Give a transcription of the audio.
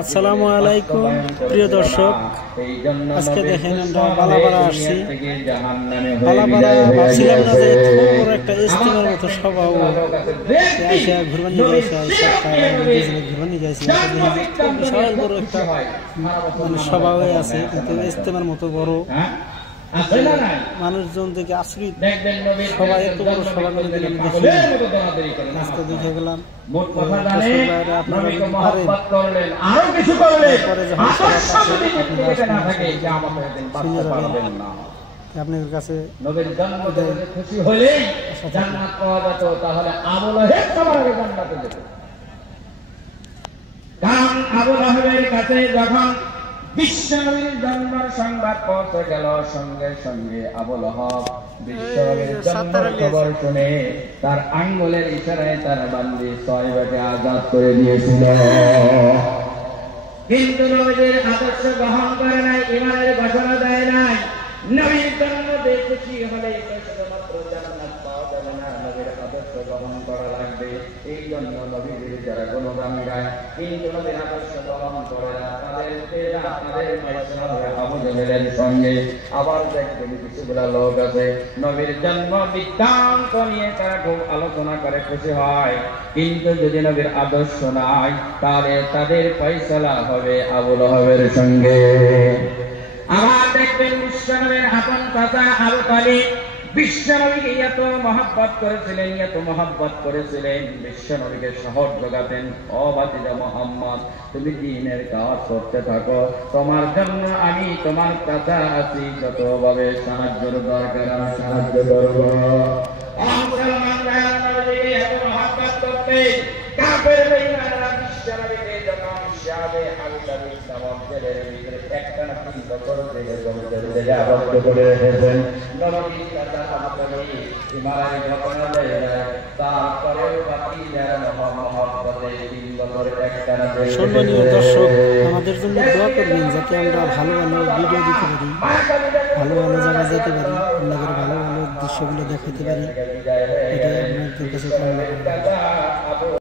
আসসালামু আলাইকুম প্রিয় দর্শক, আজকে দেখেন আমরা বালাপাড়া আসছি। বালাপাড়া ভাবছিলাম না যে খুব বড় একটা ইজতেমার মতো সভা এসে ঘুরবানি ঘুরবানি যাইছিলাম, বিশাল বড় একটা মানে সভা হয়ে আছে, কিন্তু ইজতেমার মতো বড় মানুষজন থেকে আশ্রিত সবাই এত বড় সভা করে দিলাম আজকে দেখে গেলাম। আপনাদের কাছে খুশি হলে জান্নাত পাওয়া যেত, তাহলে আবু লাহেব সবার আগে জান্নাতে যেত। কারণ আবু লাহেবের কাছে যখন বিশ্বনবীর জন্মের সংবাদ পৌঁছে গেল, সঙ্গে সঙ্গে আবু লাহাব বিশ্বনবীর জন্মের খবর শুনে তার আঙ্গুলের ইশারায় তার বান্দি 6 ভাগে আজাদ করে দিয়েছিল। কিন্তু নবীর আদর্শ গ্রহণ করে নাই, ঈমানের ঘোষণা দেয় নাই। নবীর জন্মতে খুশি হলে শুধুমাত্র জান্নাত পাওয়া যাবে না, নবীর আদর্শ গ্রহণ করা লাগবে। এই জন্য নবীর যারা গুণগান গায় কিন্তু নবীর আদর্শ গ্রহণ করে না, তাদের ফয়সালা হবে আবু জাহেলের সঙ্গে। আবার দেখবেন কিছুগুলা লোক আছে নবীর জন্ম বৃত্তান্ত নিয়ে তারা খুব আলোচনা করে খুশি হয়, কিন্তু যদি নবীর আদর্শ নাই তাহলে তাদের ফয়সালা হবে আবু লাহাবের সঙ্গে। আবার দেখবেন বিশ্বনবীর আপন চাচা আবু তালিব বিশ্বনবীকে এত মহব্বত করেছিলেন, বিশ্বনবীকে শহর জোগাতেন, ও ভাতিজা মুহাম্মদ, তুমি দ্বীনের কাজ করতে থাকো, তোমার জন্য আমি তোমার চাচা আছি, যতভাবে সাহায্যের দরকার আমি সাহায্য করব। মুসলমানরা নবীকে এত মহব্বত করতে, কাফের বেঈমানরা বিশ্বনবীকে যখন শাবে আবু তালিব নামক জেলের ভিতরে একটানা 3 বছর জেলে আবদ্ধ করে রেখেছেন। নবীর চাচা আবু তালিব ইমানের ঘটনা দেয়, তারপরেও বাকি যারা মহব্বতে 3 বছর একটানা জেলে। সম্মানীয় দর্শক, আমাদের জন্য দোয়া করবেন যাতে আমরা ভালো ভালো ভিডিও দিতে পারি, ভালো ভালো জায়গায় যেতে পারি, আপনাদের ভালো ভালো দৃশ্যগুলো দেখাতে পারি, এটা আপনাদের কাছে